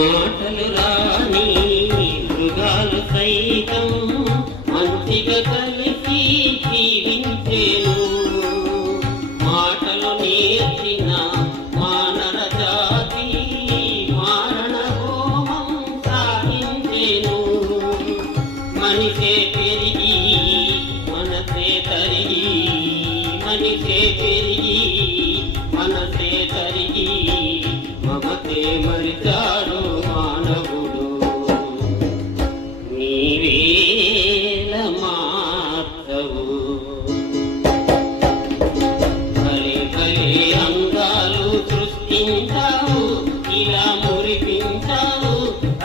మాటలు రాని మృగాలు సైతం మంచిగా కలిసి జీవించేను. మాటలు నేర్చిన మానవ జాతి మారణ హోమం సాగించేను మనిషే పెరిగి మనసే తరిగి మనిషే పెరిగి మనసే తరిగి మమతే మరిచాడు ఇలా మురిపించావు.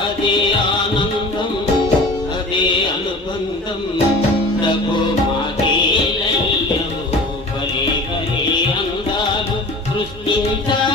అదే ఆనందం అదే అనుబంధం. ప్రభు మాకేలయ్యవు బలి బలి అందాలు సృష్టించావు.